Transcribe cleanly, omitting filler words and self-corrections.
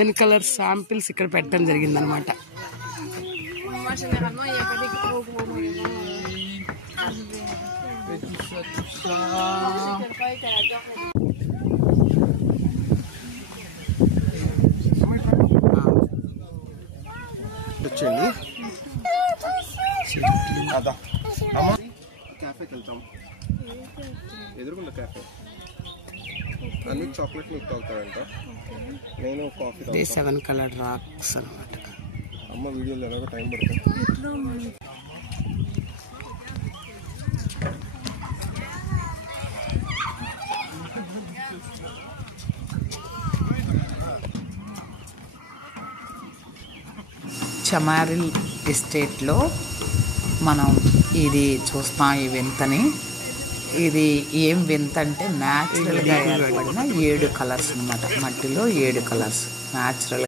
7 colour samples ఇక్కడ పెట్టడం జరిగిందనమాట. ఎదురుకున్న క్యాఫే అన్ని చాక్లెట్ మిల్క్ తాగుతాడంట. నేను కాఫీ 7 కలర్ రాక్స్ అనమాట. అమ్మ వీడియోలో ఎలాగో టైం పడుతుంది. చమారిల్ ఎస్టేట్లో మనం ఇది చూస్తాం. ఈ వింతని, ఇది ఏం వింత అంటే న్యాచురల్గా ఏర్పడిన 7 కలర్స్ అనమాట. మట్టిలో 7 కలర్స్ న్యాచురల్.